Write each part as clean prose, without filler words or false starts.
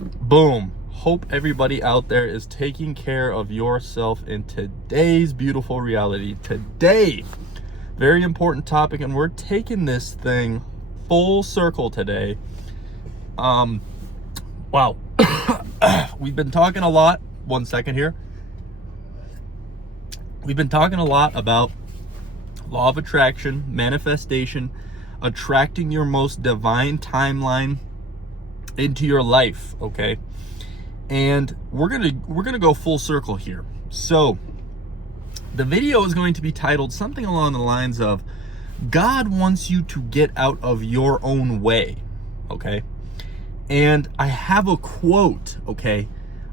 Boom. Hope everybody out there is taking care of yourself in today's beautiful reality. Today, very important topic, and we're taking this thing full circle today. Wow. We've been talking a lot. One second here. We've been talking a lot about law of attraction, manifestation, attracting your most divine timeline into your life, okay? And we're gonna go full circle here. So the video is going to be titled something along the lines of God wants you to get out of your own way, okay? And I have a quote, okay,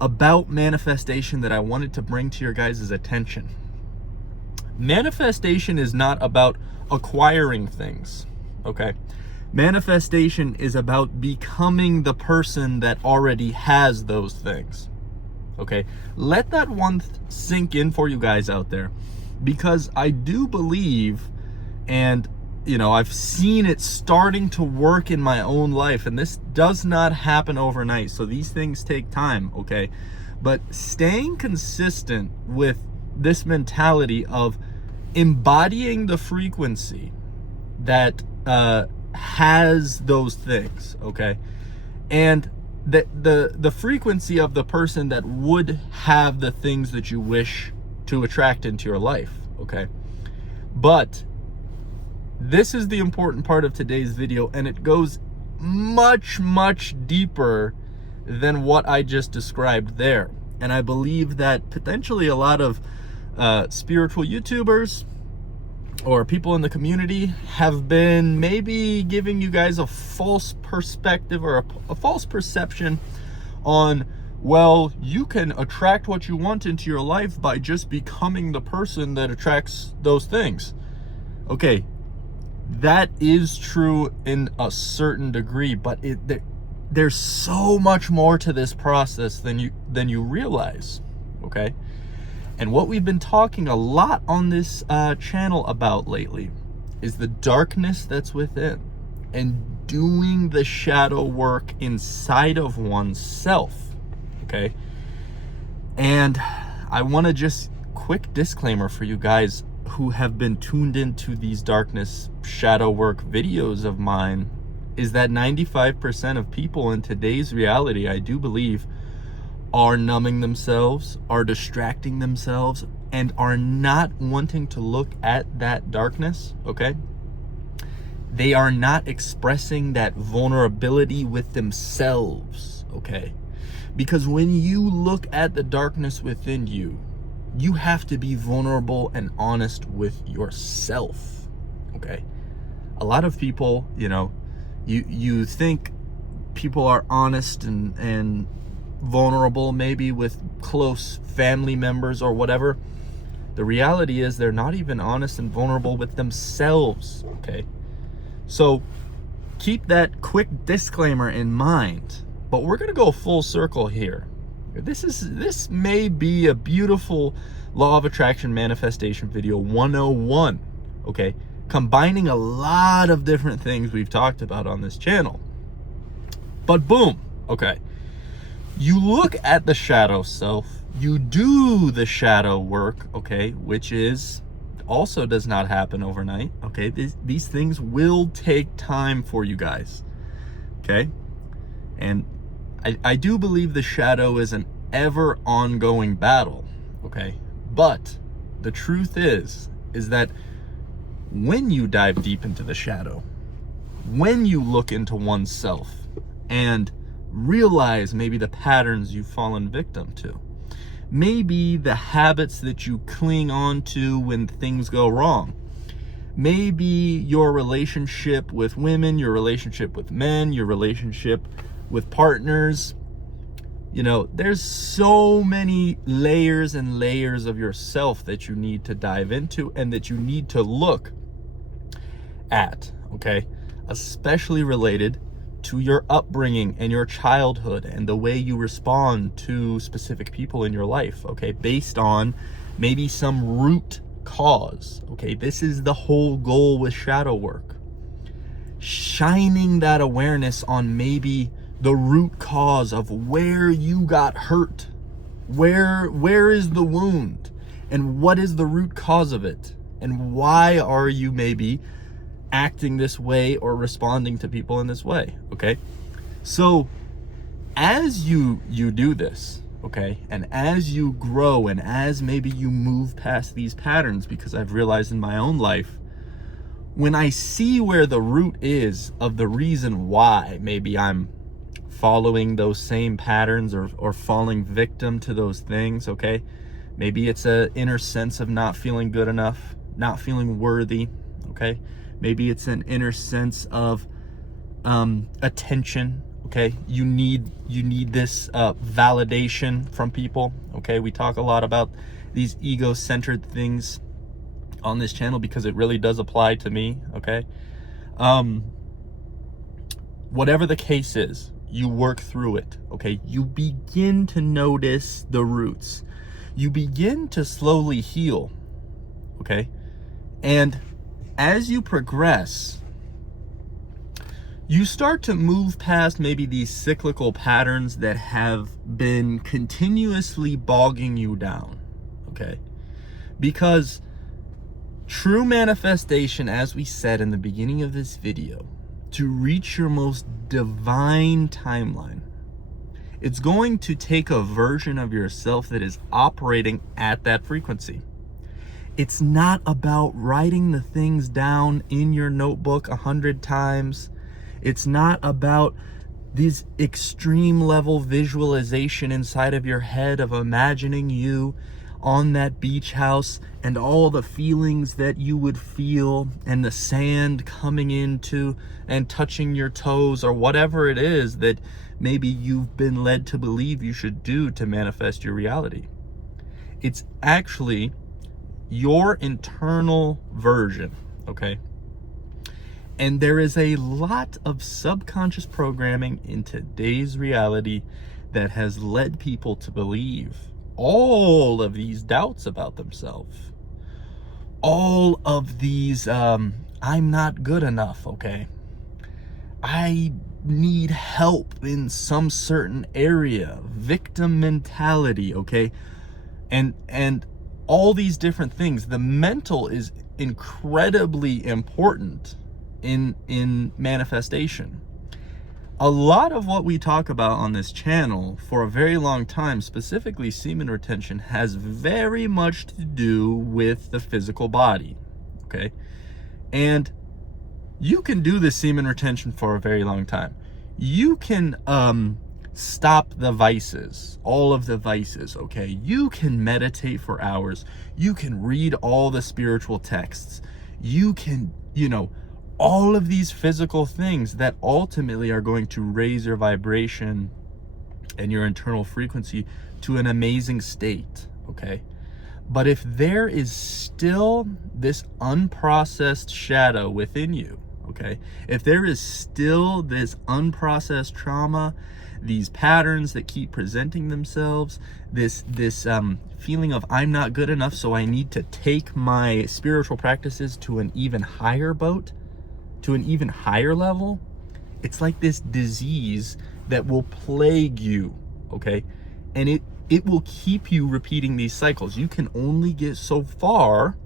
about manifestation that I wanted to bring to your guys' attention. Manifestation is not about acquiring things, okay? Manifestation is about becoming the person that already has those things, okay? Let that one sink in for you guys out there, because I do believe, and I've seen it starting to work in my own life, and this does not happen overnight, so these things take time, okay? But staying consistent with this mentality of embodying the frequency that has those things, okay? And the frequency of the person that would have the things that you wish to attract into your life, okay? But this is the important part of today's video, and it goes much, much deeper than what I just described there. And I believe that potentially a lot of spiritual YouTubers or people in the community have been maybe giving you guys a false perspective or a false perception on, well, you can attract what you want into your life by just becoming the person that attracts those things. Okay, that is true in a certain degree, but there's so much more to this process than you realize, okay? And what we've been talking a lot on this channel about lately is the darkness that's within and doing the shadow work inside of oneself, okay? And I want to just quick disclaimer for you guys who have been tuned into these darkness shadow work videos of mine is that 95% of people in today's reality, I do believe, are numbing themselves, are distracting themselves, and are not wanting to look at that darkness, okay? They are not expressing that vulnerability with themselves, okay? Because when you look at the darkness within you, you have to be vulnerable and honest with yourself, okay? A lot of people, you think people are honest and vulnerable maybe with close family members or whatever. The reality is they're not even honest and vulnerable with themselves, okay? So keep that quick disclaimer in mind, but we're gonna go full circle here. This may be a beautiful law of attraction manifestation video 101, okay? Combining a lot of different things we've talked about on this channel. But boom, okay. You look at the shadow self, you do the shadow work, okay, which is also does not happen overnight, okay? These things will take time for you guys, okay? And I do believe the shadow is an ever ongoing battle, okay? But the truth is that when you dive deep into the shadow, when you look into oneself and realize maybe the patterns you've fallen victim to, maybe the habits that you cling on to when things go wrong, maybe your relationship with women, your relationship with men, your relationship with partners, there's so many layers and layers of yourself that you need to dive into and that you need to look at, okay? Especially related to your upbringing and your childhood and the way you respond to specific people in your life, okay? Based on maybe some root cause, okay? This is the whole goal with shadow work. Shining that awareness on maybe the root cause of where you got hurt. Where is the wound? And what is the root cause of it? And why are you maybe acting this way or responding to people in this way? Okay? So as you do this, okay, and as you grow and as maybe you move past these patterns, because I've realized in my own life, when I see where the root is of the reason why maybe I'm following those same patterns or falling victim to those things, okay, maybe it's an inner sense of not feeling good enough, not feeling worthy, okay, maybe it's an inner sense of attention. Okay, you need this validation from people. Okay, we talk a lot about these ego-centered things on this channel because it really does apply to me. Okay, whatever the case is, you work through it. Okay, you begin to notice the roots. You begin to slowly heal. Okay, and as you progress, you start to move past maybe these cyclical patterns that have been continuously bogging you down, okay? Because true manifestation, as we said in the beginning of this video, to reach your most divine timeline, it's going to take a version of yourself that is operating at that frequency. It's not about writing the things down in your notebook 100 times. It's not about this extreme level visualization inside of your head of imagining you on that beach house and all the feelings that you would feel and the sand coming into and touching your toes or whatever it is that maybe you've been led to believe you should do to manifest your reality. It's actually your internal version, okay? And there is a lot of subconscious programming in today's reality that has led people to believe all of these doubts about themselves. All of these, I'm not good enough, okay? I need help in some certain area, victim mentality, okay? And all these different things. The mental is incredibly important in manifestation. A lot of what we talk about on this channel for a very long time, specifically semen retention, has very much to do with the physical body, okay? And you can do the semen retention for a very long time. You can stop the vices, all of the vices, okay? You can meditate for hours. You can read all the spiritual texts. You can, all of these physical things that ultimately are going to raise your vibration and your internal frequency to an amazing state, okay? But if there is still this unprocessed shadow within you, okay? If there is still this unprocessed trauma, these patterns that keep presenting themselves, this feeling of I'm not good enough, so I need to take my spiritual practices to an even higher boat, to an even higher level, it's like this disease that will plague you, okay? And it will keep you repeating these cycles. You can only get so far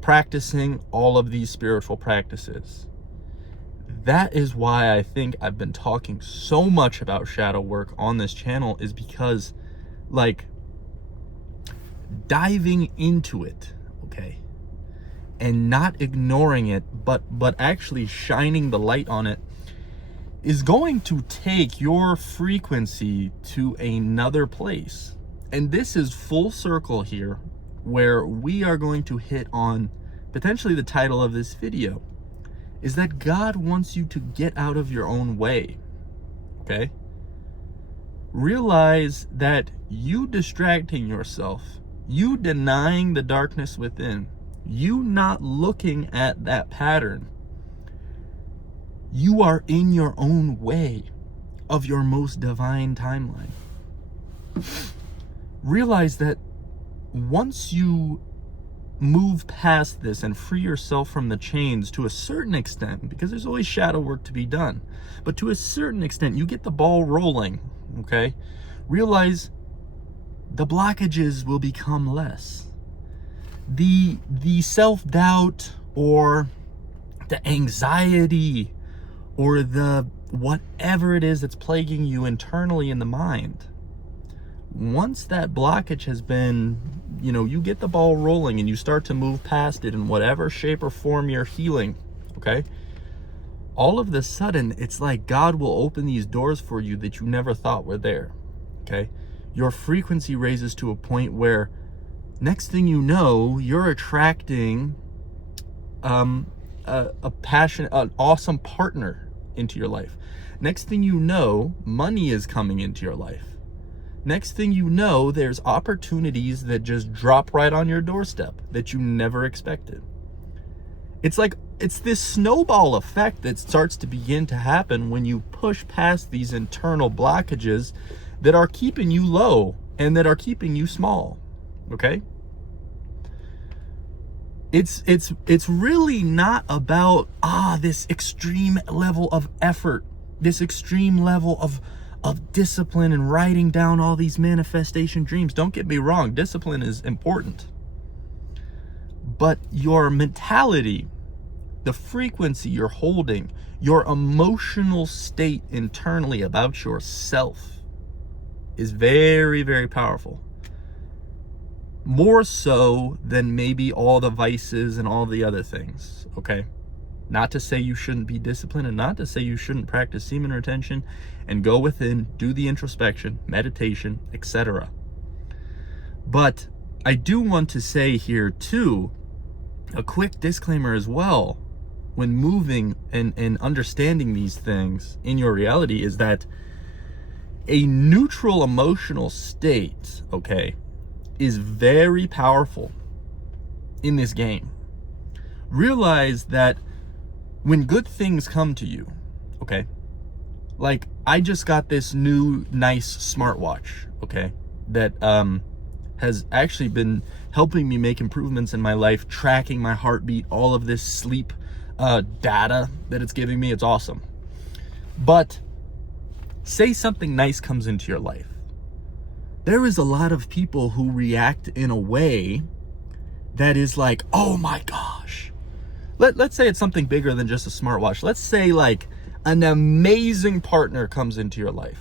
practicing all of these spiritual practices. That is why I think I've been talking so much about shadow work on this channel, is because, like, diving into it, okay, and not ignoring it, but actually shining the light on it, is going to take your frequency to another place. And this is full circle here, where we are going to hit on potentially the title of this video, is that God wants you to get out of your own way, okay? Realize that you distracting yourself, you denying the darkness within, you not looking at that pattern, you are in your own way of your most divine timeline. Realize that once you move past this and free yourself from the chains to a certain extent, because there's always shadow work to be done, but to a certain extent, you get the ball rolling, okay? Realize the blockages will become less. The self-doubt or the anxiety or the whatever it is that's plaguing you internally in the mind, once that blockage has been, you get the ball rolling and you start to move past it in whatever shape or form you're healing, okay? All of a sudden, it's like God will open these doors for you that you never thought were there, okay? Your frequency raises to a point where next thing you know, you're attracting a passionate, an awesome partner into your life. Next thing you know, money is coming into your life. Next thing you know, there's opportunities that just drop right on your doorstep that you never expected. It's this snowball effect that starts to begin to happen when you push past these internal blockages that are keeping you low and that are keeping you small, okay? It's really not about this extreme level of effort, this extreme level of discipline and writing down all these manifestation dreams. Don't get me wrong, discipline is important. But your mentality, the frequency you're holding, your emotional state internally about yourself is very, very powerful. More so than maybe all the vices and all the other things, okay? Not to say you shouldn't be disciplined, and not to say you shouldn't practice semen retention and go within, do the introspection, meditation, etc. But I do want to say here too, a quick disclaimer as well, when moving and understanding these things in your reality, is that a neutral emotional state, okay, is very powerful in this game. Realize that when good things come to you, okay, like I just got this new nice smartwatch, okay, that has actually been helping me make improvements in my life, tracking my heartbeat, all of this sleep data that it's giving me. It's awesome. But say something nice comes into your life. There is a lot of people who react in a way that is like, oh my gosh. Let's say it's something bigger than just a smartwatch. Let's say like an amazing partner comes into your life,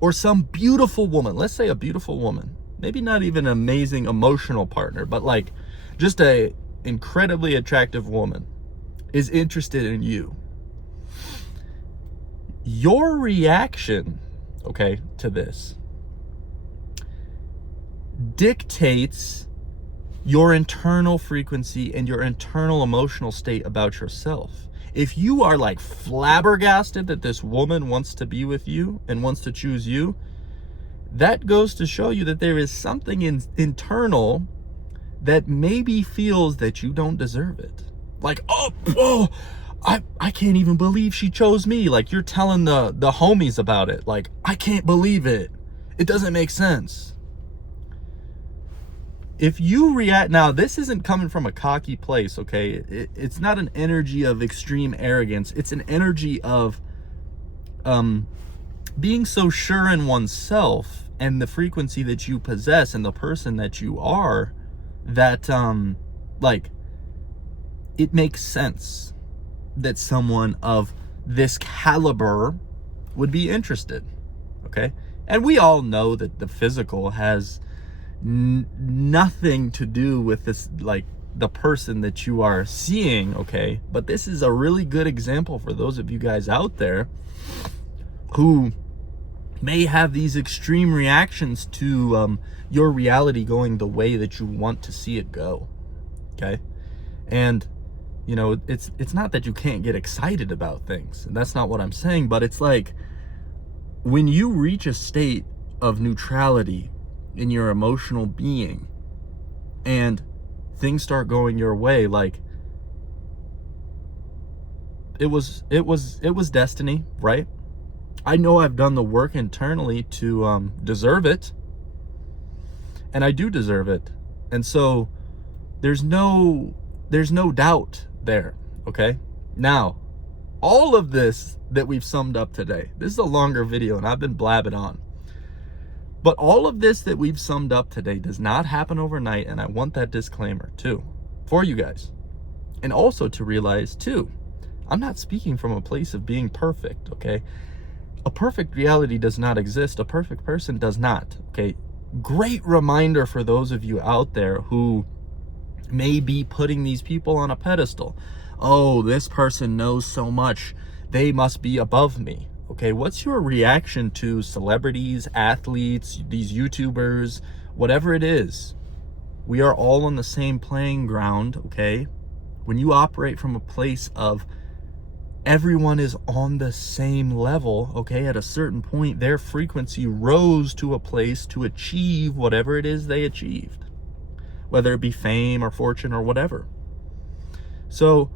or some beautiful woman. Let's say a beautiful woman, maybe not even an amazing emotional partner, but like just a incredibly attractive woman is interested in you. Your reaction, okay, to this dictates your internal frequency and your internal emotional state about yourself. If you are like flabbergasted that this woman wants to be with you and wants to choose you, that goes to show you that there is something internal that maybe feels that you don't deserve it. Like, I can't even believe she chose me. Like you're telling the homies about it. Like, I can't believe it. It doesn't make sense. If you react, now this isn't coming from a cocky place, okay? It's not an energy of extreme arrogance. It's an energy of being so sure in oneself and the frequency that you possess and the person that you are, that like it makes sense that someone of this caliber would be interested, okay? And we all know that the physical has nothing to do with this, like the person that you are seeing, okay? But this is a really good example for those of you guys out there who may have these extreme reactions to your reality going the way that you want to see it go, okay? And you know, it's not that you can't get excited about things, and that's not what I'm saying, but it's like when you reach a state of neutrality in your emotional being and things start going your way, like it was destiny, right? I know I've done the work internally to deserve it, and I do deserve it. And so There's no doubt there, okay? Now, all of this that we've summed up today, this is a longer video and I've been blabbing on. But all of this that we've summed up today does not happen overnight, and I want that disclaimer too for you guys. And also to realize too, I'm not speaking from a place of being perfect, okay? A perfect reality does not exist. A perfect person does not, okay? Great reminder for those of you out there who may be putting these people on a pedestal. Oh, this person knows so much, they must be above me. Okay, what's your reaction to celebrities, athletes, these YouTubers, whatever it is? We are all on the same playing ground, okay? When you operate from a place of everyone is on the same level, okay, at a certain point, their frequency rose to a place to achieve whatever it is they achieved, whether it be fame or fortune or whatever. So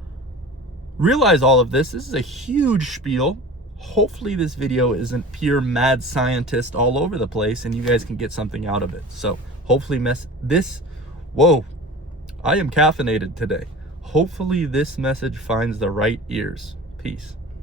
realize all of this. This is a huge spiel. Hopefully this video isn't pure mad scientist all over the place and you guys can get something out of it. So hopefully whoa, I am caffeinated today. Hopefully this message finds the right ears. Peace.